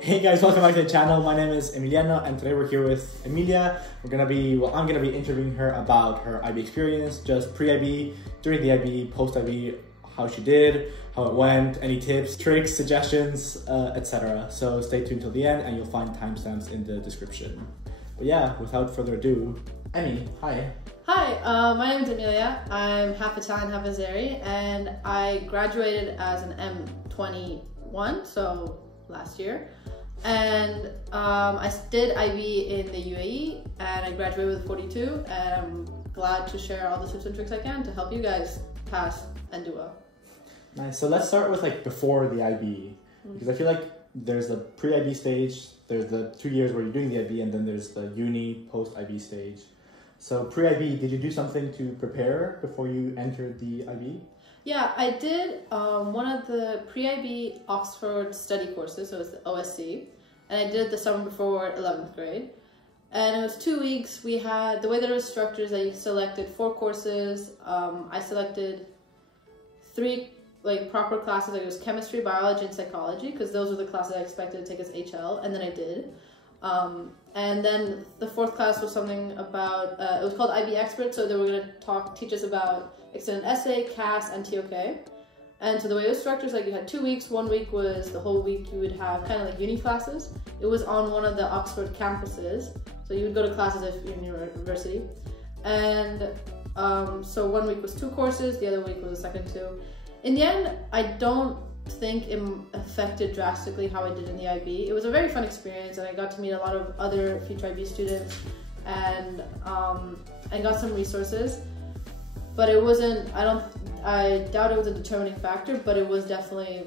Hey guys, welcome back to the channel. My name is Emiliano and today we're here with Emilia. I'm gonna be interviewing her about her IB experience, just pre-IB, during the IB, post-IB, how she did, how it went, any tips, tricks, suggestions, etc. So stay tuned till the end and you'll find timestamps in the description. But yeah, without further ado, Emmy, hi. Hi, my name is Emilia. I'm half Italian, half Azeri, and I graduated as an M21, so last year. And I did IB in the UAE and I graduated with 42, and I'm glad to share all the tips and tricks I can to help you guys pass and do well. Nice. So let's start with like before the IB, because I feel like there's the pre-IB stage, there's the 2 years where you're doing the IB, and then there's the uni post-IB stage. So pre-IB, did you do something to prepare before you entered the IB? Yeah, I did one of the pre-IB Oxford study courses, so it's the OSC, and I did it the summer before 11th grade. And it was 2 weeks. We had, the way that it was structured is that you selected 4 courses. I selected 3 like proper classes, like it was chemistry, biology, and psychology, because those were the classes I expected to take as HL, and then I did. And then the 4th class was something about, it was called IB Expert, so they were going to teach us about extended essay, CAS, and TOK. And so the way it was structured is like you had 2 weeks. 1 week was the whole week you would have kind of like uni classes. It was on one of the Oxford campuses, so you would go to classes if you're in university. And so 1 week was 2 courses, the other week was the second 2. In the end, I don't think it affected drastically how I did in the IB. It was a very fun experience, and I got to meet a lot of other future IB students, and I got some resources. But it wasn't, I doubt it was a determining factor, but it was definitely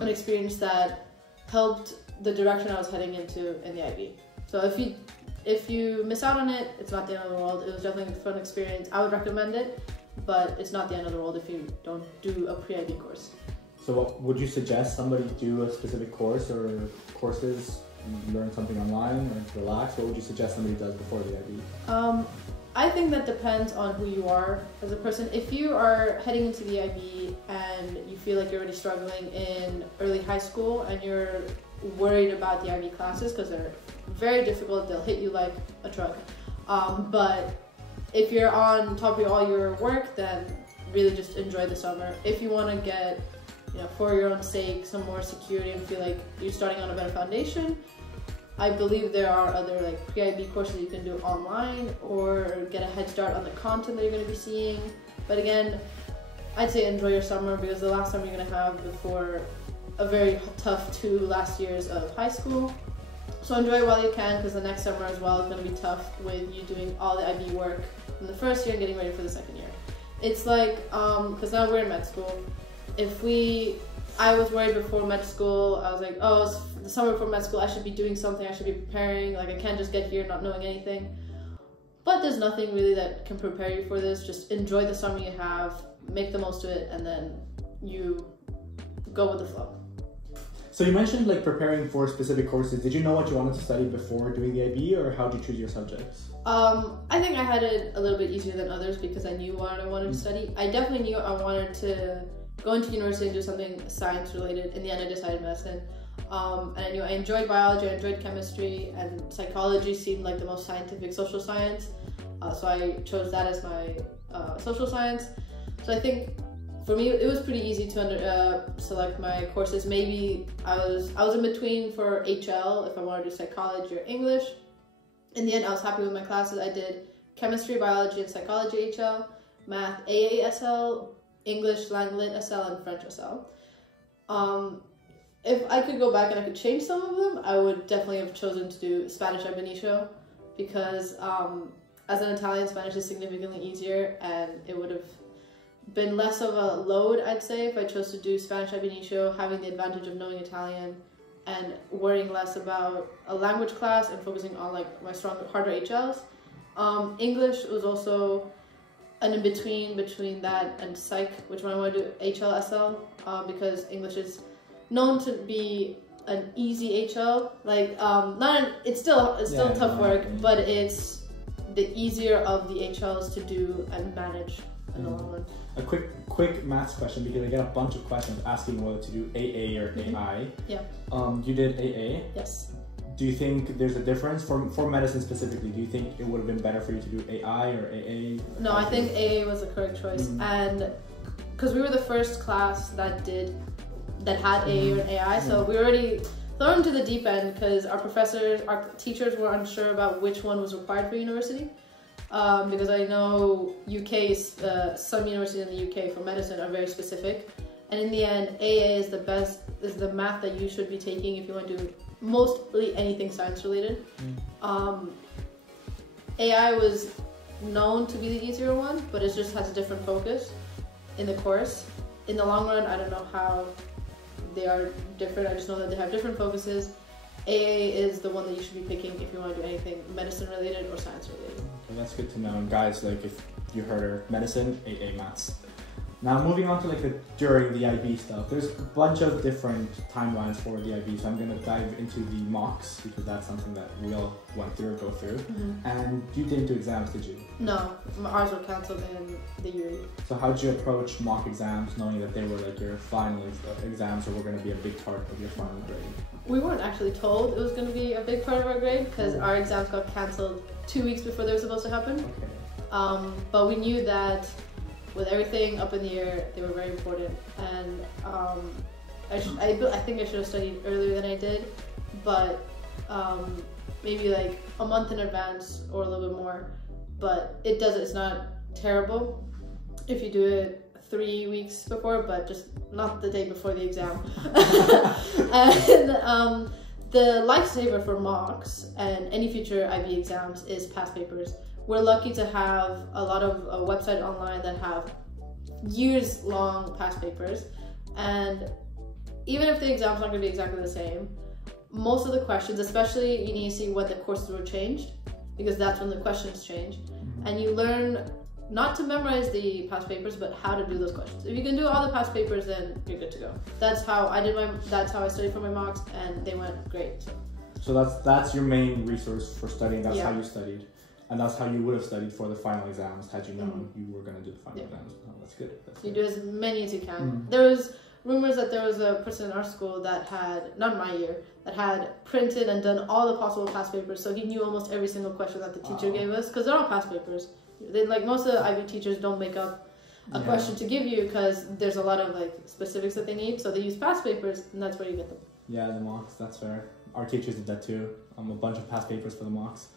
an experience that helped the direction I was heading into in the IB. So if you miss out on it, it's not the end of the world. It was definitely a fun experience. I would recommend it, but it's not the end of the world if you don't do a pre-IB course. So what would you suggest somebody do a specific course or courses, learn something online or relax? What would you suggest somebody does before the IB? I think that depends on who you are as a person. If you are heading into the IB and you feel like you're already struggling in early high school and you're worried about the IB classes because they're very difficult, they'll hit you like a truck. But if you're on top of all your work, then really just enjoy the summer. If you want to get, for your own sake, some more security and feel like you're starting on a better foundation, I believe there are other like pre-IB courses you can do online or get a head start on the content that you're going to be seeing. But again, I'd say enjoy your summer, because the last summer you're going to have before a very tough 2 last years of high school. So enjoy it while you can, because the next summer as well is going to be tough with you doing all the IB work in the first year and getting ready for the second year. It's like, because now we're in med school. I was worried before med school. I was like, oh, it's the summer before med school, I should be doing something, I should be preparing, like I can't just get here not knowing anything. But there's nothing really that can prepare you for this. Just enjoy the summer you have, make the most of it, and then you go with the flow. So you mentioned like preparing for specific courses. Did you know what you wanted to study before doing the IB, or how did you choose your subjects? I think I had it a little bit easier than others because I knew what I wanted to study. I definitely knew I wanted to go into university and do something science related. In the end, I decided medicine. And I knew I enjoyed biology, I enjoyed chemistry, and psychology seemed like the most scientific social science. So I chose that as my social science. So I think for me, it was pretty easy to select my courses. Maybe I was in between for HL if I wanted to do psychology or English. In the end, I was happy with my classes. I did chemistry, biology, and psychology HL, math AASL, English, Lang Lit SL, and French SL. If I could go back and I could change some of them, I would definitely have chosen to do Spanish ab initio, because as an Italian, Spanish is significantly easier, and it would have been less of a load, I'd say, if I chose to do Spanish ab initio, having the advantage of knowing Italian and worrying less about a language class and focusing on like my stronger, harder HLs. English was also an in-between between that and psych, which one I want to do HL-SL, because English is known to be an easy HL. Like, it's still tough work, but it's the easier of the HLs to do and manage. in the long run. A quick maths question, because I get a bunch of questions asking whether to do AA or AI. Yeah. You did AA. Yes. Do you think there's a difference for medicine specifically? Do you think it would have been better for you to do AI or AA? No, I think AA was the correct choice, and because we were the first class that had AA or AI, so we were already thrown into the deep end because our teachers were unsure about which one was required for university. Because I know some universities in the UK for medicine are very specific, and in the end, AA is the math that you should be taking if you want to do mostly anything science related. AI was known to be the easier one, but it just has a different focus in the course. In the long run, I don't know how they are different. I just know that they have different focuses. AA is the one that you should be picking if you want to do anything medicine related or science related. Okay, that's good to know. And guys, like if you heard her, medicine, AA, maths. Now moving on to like during the IB stuff, there's a bunch of different timelines for the IB, so I'm going to dive into the mocks because that's something that we all went through or go through. And you didn't do exams, did you? No, ours were cancelled in the UE. So how did you approach mock exams, knowing that they were like your final exams or were going to be a big part of your final grade? We weren't actually told it was going to be a big part of our grade because our exams got cancelled 2 weeks before they were supposed to happen. Okay. But we knew that with everything up in the air, they were very important. And I think I should have studied earlier than I did, but maybe like a month in advance or a little bit more. But it's not terrible if you do it 3 weeks before, but just not the day before the exam. And the lifesaver for mocks and any future IB exams is past papers. We're lucky to have a lot of websites online that have years-long past papers, and even if the exam's not going to be exactly the same, most of the questions, especially you need to see when the courses were changed, because that's when the questions change, and you learn not to memorize the past papers, but how to do those questions. If you can do all the past papers, then you're good to go. That's how I studied for my mocks, and they went great. So that's your main resource for studying. That's how you studied. And that's how you would have studied for the final exams had you known you were going to do the final exams. Oh, that's good. You do as many as you can. There was rumors that there was a person in our school that had, not my year, that had printed and done all the possible past papers, so he knew almost every single question that the teacher gave us, because they're all past papers. Like most of the IB teachers don't make up a question to give you because there's a lot of like specifics that they need, so they use past papers, and that's where you get them. Yeah, the mocks, that's fair. Our teachers did that too. A bunch of past papers for the mocks.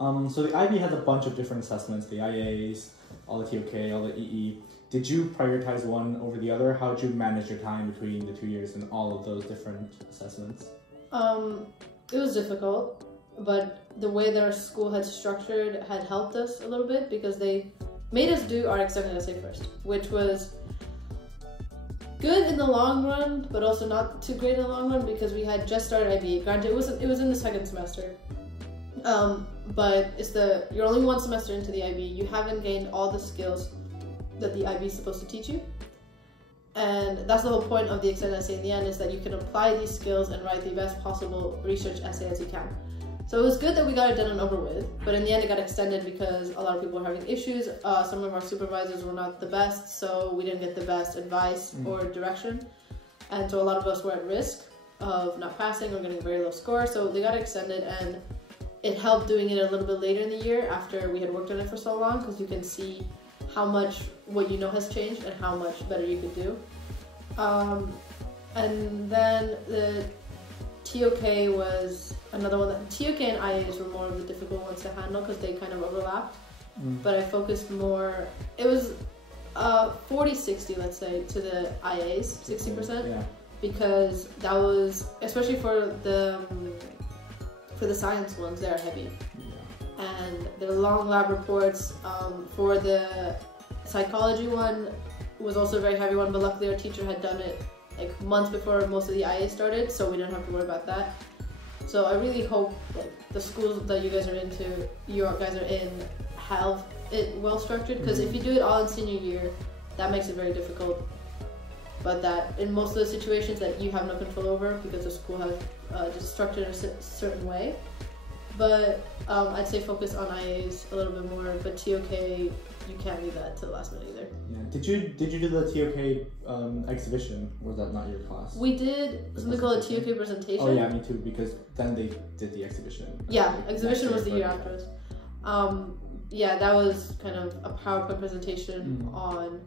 So the IB has a bunch of different assessments, the IAs, all the TOK, all the EE. Did you prioritize one over the other? How did you manage your time between the 2 years and all of those different assessments? It was difficult, but the way that our school had structured had helped us a little bit because they made us do our extended essay first, which was good in the long run, but also not too great in the long run because we had just started IB. Granted, it was in the second semester. But you're only 1 semester into the IB. You haven't gained all the skills that the IB is supposed to teach you. And that's the whole point of the extended essay in the end, is that you can apply these skills and write the best possible research essay as you can. So it was good that we got it done and over with, but in the end it got extended because a lot of people were having issues. Some of our supervisors were not the best, so we didn't get the best advice or direction. And so a lot of us were at risk of not passing or getting a very low score, so they got extended, and it helped doing it a little bit later in the year after we had worked on it for so long, because you can see how much what you know has changed and how much better you could do. And then the TOK was another one. TOK and IAs were more of the difficult ones to handle because they kind of overlapped. But I focused more, it was 40-60, let's say, to the IAs, 60%, because that was, especially for the science ones, they're heavy. And they're long lab reports. For the psychology one was also a very heavy one, but luckily our teacher had done it like months before most of the IA started, so we didn't have to worry about that. So I really hope like the schools that you guys are in have it well structured, because if you do it all in senior year, that makes it very difficult. But that in most of the situations that you have no control over because the school has just structured a certain way, but I'd say focus on IAs a little bit more, but TOK, you can't leave that to the last minute either. Yeah. Did you do the TOK exhibition? Or was that not your class? We did something called a TOK presentation. Oh yeah, me too, because then they did the exhibition. Yeah, exhibition was the year after us. Yeah, that was kind of a PowerPoint presentation on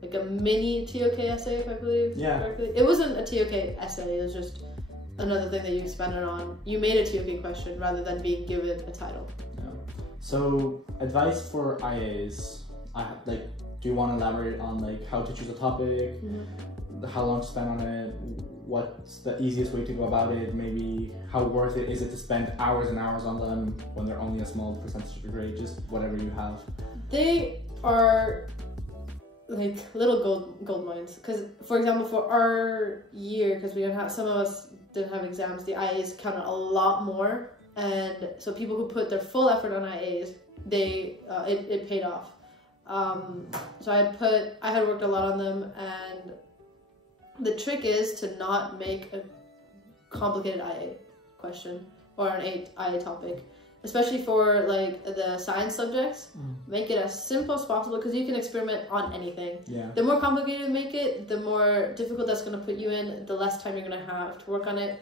like a mini TOK essay, if I believe correctly. It wasn't a TOK essay, it was just another thing that you expanded on. You made a TOK question rather than being given a title. Yeah. So, advice for IAs, do you want to elaborate on like how to choose a topic, how long to spend on it, what's the easiest way to go about it, maybe how worth it is it to spend hours and hours on them when they're only a small percentage of your grade, just whatever you have. They are like little gold mines, because for example for our year, because we didn't have, some of us didn't have exams, the IAs counted a lot more, and so people who put their full effort on IAs, it paid off. So I had worked a lot on them, and the trick is to not make a complicated IA question or an IA topic, especially for like the science subjects. Make it as simple as possible, because you can experiment on anything. Yeah. The more complicated you make it, the more difficult that's going to put you in, the less time you're going to have to work on it,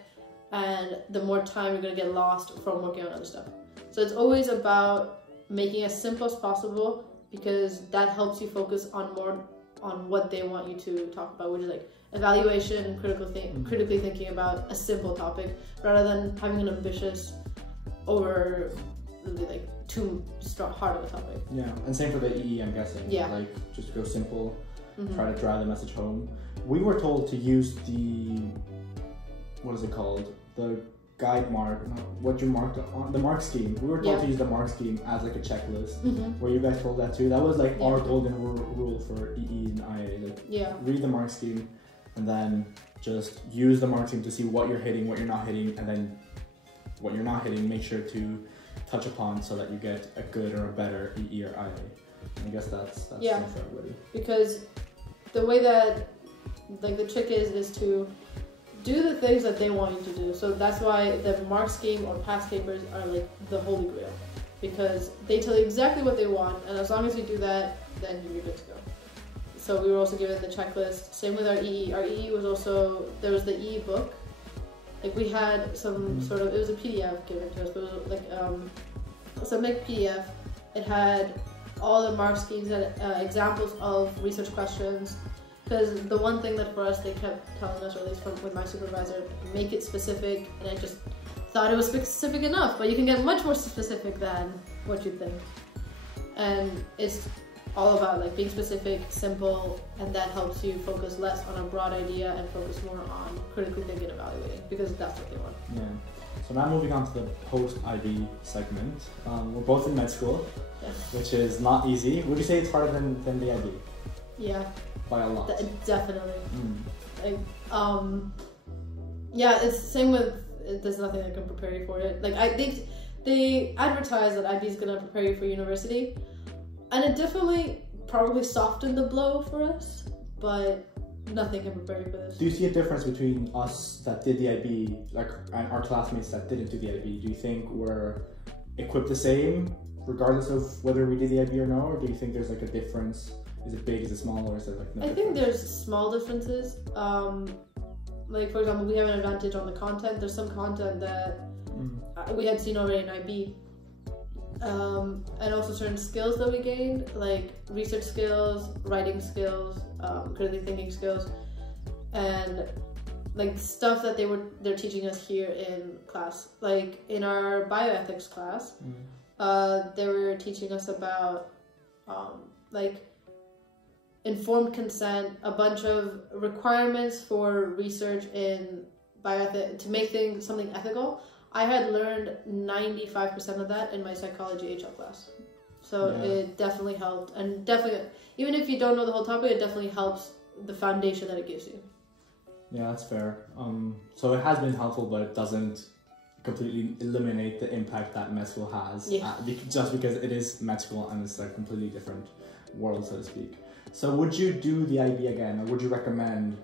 and the more time you're going to get lost from working on other stuff. So it's always about making it as simple as possible, because that helps you focus on what they want you to talk about, which is like evaluation and critically thinking about a simple topic, rather than having an ambitious or like too hard of a topic. Yeah, and same for the EE, I'm guessing. Yeah. Like just go simple, try to drive the message home. We were told to use the, what is it called? The guide mark, what you marked on, the mark scheme. We were told to use the mark scheme as like a checklist. Were you guys told that too? That was like our golden rule for EE and IA. Like, read the mark scheme and then just use the mark scheme to see what you're hitting, what you're not hitting, and then what you're not hitting, make sure to touch upon so that you get a good or a better EE or IA. I guess that's for everybody. Because the way that, like, the trick is to do the things that they want you to do. So that's why the mark scheme or past papers are like the holy grail, because they tell you exactly what they want, and as long as you do that, then you're good to go. So we were also given the checklist. Same with our EE. Our EE was also, there was the EE book. Like we had some sort of, it was a PDF given to us, but it was like some like PDF. It had all the mark schemes and examples of research questions. Because the one thing that for us they kept telling us, or at least with my supervisor, make it specific, and I just thought it was specific enough, but you can get much more specific than what you think. And it's all about like being specific, simple, and that helps you focus less on a broad idea and focus more on critically thinking and evaluating, because that's what they want. Yeah. So now moving on to the post-IB segment. We're both in med school, which is not easy. Would you say it's harder than the IB? Yeah. By a lot. Definitely. Like, yeah, it's the same with, there's nothing that can prepare you for it. Like, I think they advertise that IB is going to prepare you for university, and it definitely probably softened the blow for us, but nothing can prepare you for this. Do you see a difference between us that did the IB, like, and our classmates that didn't do the IB? Do you think we're equipped the same, regardless of whether we did the IB or no, or do you think there's like a difference? Is it big, is it small, or is it like no I think there's small differences. Like for example, we have an advantage on the content. There's some content that we had seen already in IB. And also certain skills that we gained, like research skills, writing skills, critically thinking skills, and like stuff that they're teaching us here in class. Like in our bioethics class, they were teaching us about like informed consent, a bunch of requirements for research in bioethics to make something ethical. I had learned 95% of that in my psychology HL class. So it definitely helped, and definitely, even if you don't know the whole topic, it definitely helps the foundation that it gives you. Yeah, that's fair. So it has been helpful, but it doesn't completely eliminate the impact that med school has, just because it is med school and it's a completely different world, so to speak. So would you do the IB again, or would you recommend,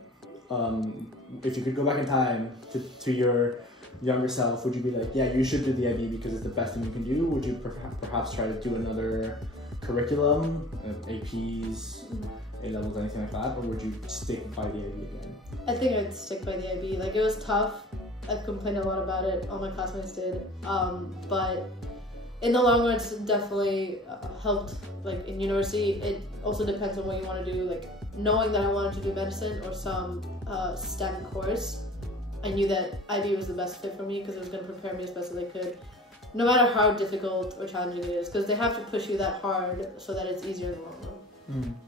if you could go back in time to your younger self, would you be like, yeah, you should do the IB because it's the best thing you can do? Would you perhaps try to do another curriculum, APs, A-levels, anything like that? Or would you stick by the IB again? I think I'd stick by the IB. Like, it was tough. I complained a lot about it. All my classmates did. But in the long run, it's definitely helped. Like, in university, it also depends on what you want to do. Like, knowing that I wanted to do medicine or some STEM course, I knew that IB was the best fit for me because it was going to prepare me as best as I could, no matter how difficult or challenging it is, because they have to push you that hard so that it's easier in the long run.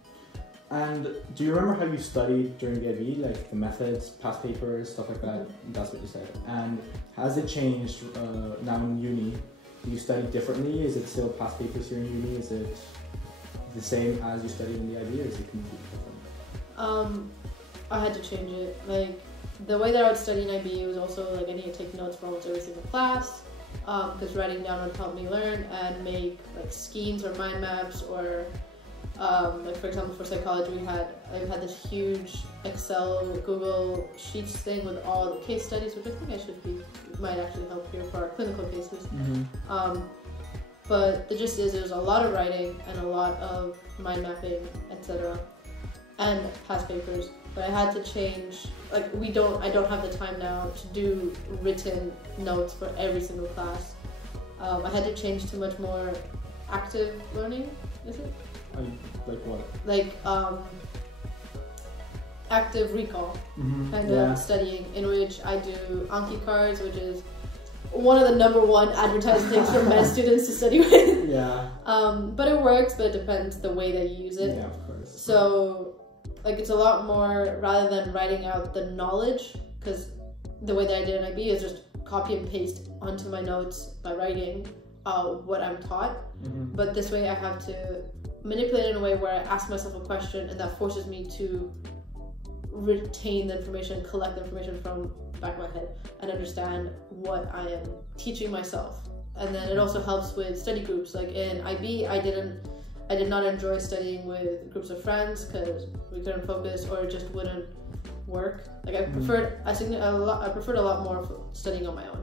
And do you remember how you studied during the IB, like the methods, past papers, stuff like that? That's what you said. And has it changed now in uni? Do you study differently? Is it still past papers here in uni? Is it the same as you studied in the IB, or is it completely different? I had to change it. Like, the way that I would study in IB was also like I need to take notes for almost every single class, because writing down would help me learn and make like schemes or mind maps, or like for example for psychology I've had this huge Excel Google Sheets thing with all the case studies, which I think might actually help here for our clinical cases. But the gist is there's a lot of writing and a lot of mind mapping, etc., and past papers. But I had to change, like I don't have the time now to do written notes for every single class. I had to change to much more active learning, is it? Like what? Like active recall kind of studying, in which I do Anki cards, which is one of the #1 advertised things for med students to study with. Yeah. But it works, but it depends the way that you use it. Yeah, of course. So like it's a lot more, rather than writing out the knowledge, because the way that I did in IB is just copy and paste onto my notes by writing what I'm taught. But this way I have to manipulate it in a way where I ask myself a question, and that forces me to retain the information, collect the information from back of my head, and understand what I am teaching myself. And then it also helps with study groups. Like in IB, I did not enjoy studying with groups of friends because we couldn't focus, or it just wouldn't work. Like I preferred a lot more studying on my own.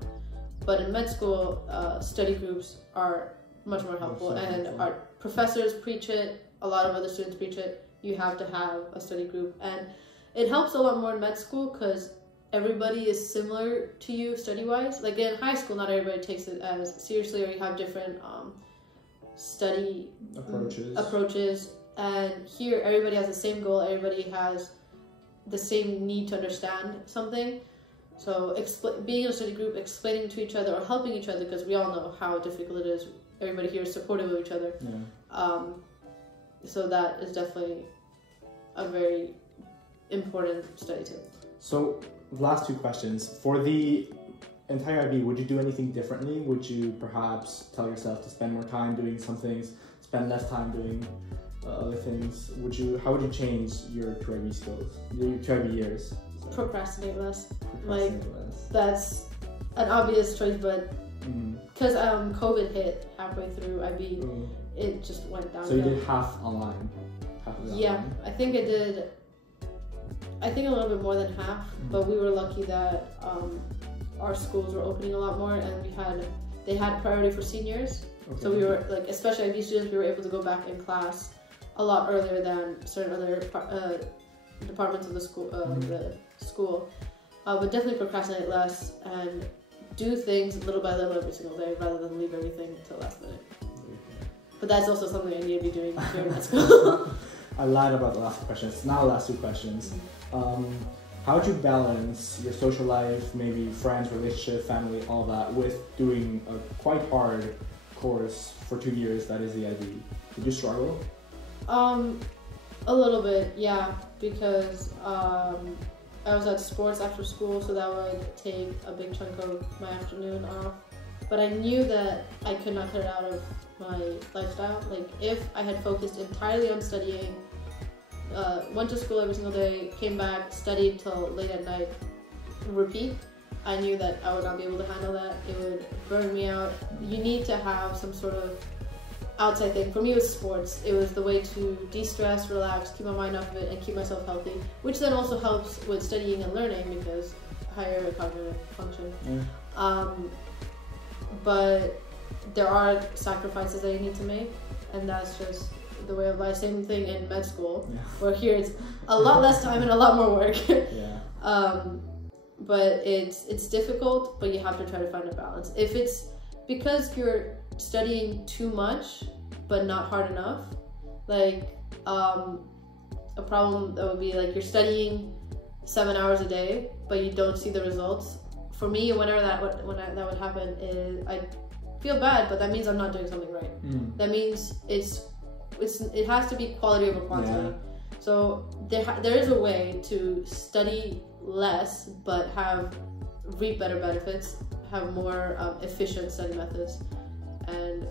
But in med school, study groups are much more helpful, and our professors preach it, a lot of other students preach it. You have to have a study group, and it helps a lot more in med school because everybody is similar to you study-wise. Like in high school, not everybody takes it as seriously, or you have different study approaches. And here, everybody has the same goal. Everybody has the same need to understand something. So being in a study group, explaining to each other or helping each other, because we all know how difficult it is. Everybody here is supportive of each other. So that is definitely a very important study tip. So last 2 questions. For the entire IB, would you do anything differently? Would you perhaps tell yourself to spend more time doing some things, spend less time doing other things? How would you change your 2 IB skills, your 2 IB years? Procrastinate less. That's an obvious choice, but because COVID hit halfway through IB, it just went down. So you did half online? Online? I think I did. I think a little bit more than half, but we were lucky that our schools were opening a lot more, and they had priority for seniors. Okay. So we were like, especially IB students, we were able to go back in class a lot earlier than certain other departments of the school. But definitely procrastinate less and do things little by little every single day, rather than leave everything until last minute. But that's also something I need to be doing here in med school. I lied about the last question. It's now the last 2 questions. How would you balance your social life, maybe friends, relationship, family, all that, with doing a quite hard course for 2 years that is the IB? Did you struggle? A little bit, yeah, because I was at sports after school, so that would take a big chunk of my afternoon off. But I knew that I could not cut it out of my lifestyle. Like, if I had focused entirely on studying, went to school every single day, came back, studied till late at night, repeat, I knew that I would not be able to handle that. It would burn me out. You need to have some sort of outside thing. For me, it was sports. It was the way to de-stress, relax, keep my mind off of it, and keep myself healthy, which then also helps with studying and learning because higher cognitive function. But there are sacrifices that you need to make, and that's just the way of life. Same thing in med school, where here it's a lot less time and a lot more work. But it's difficult, but you have to try to find a balance. If it's because you're studying too much but not hard enough, like a problem that would be like you're studying 7 hours a day but you don't see the results. For me, whenever that would happen, is I feel bad, but that means I'm not doing something right. That means it has to be quality over quantity. So there is a way to study less but reap better benefits, have more efficient study methods, and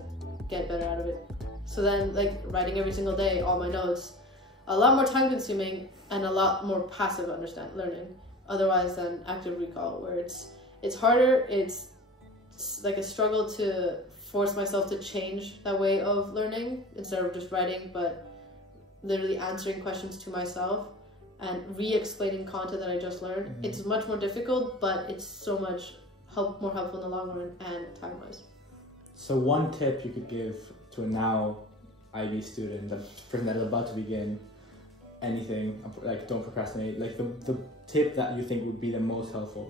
get better out of it. So then, like writing every single day, all my notes, a lot more time consuming and a lot more passive learning, otherwise than active recall, where it's harder. It's like a struggle to force myself to change that way of learning instead of just writing, but literally answering questions to myself and re-explaining content that I just learned. It's much more difficult, but it's so much more helpful in the long run and time-wise. So one tip you could give to a now IB student, the person that is about to begin anything, like don't procrastinate, like the tip that you think would be the most helpful?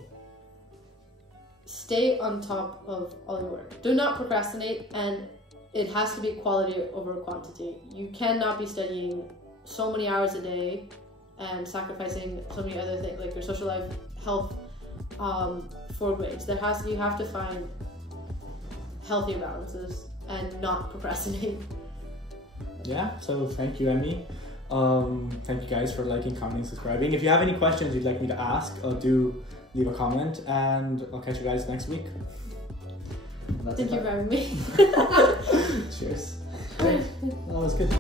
Stay on top of all your work. Do not procrastinate, and it has to be quality over quantity. You cannot be studying so many hours a day and sacrificing so many other things like your social life, health, for grades. You have to find healthier balances and not procrastinate. Yeah, so thank you, Emmy. Thank you guys for liking, commenting, subscribing. If you have any questions you'd like me to ask, do leave a comment, and I'll catch you guys next week. Thank you for having me. Cheers. Great. That was good.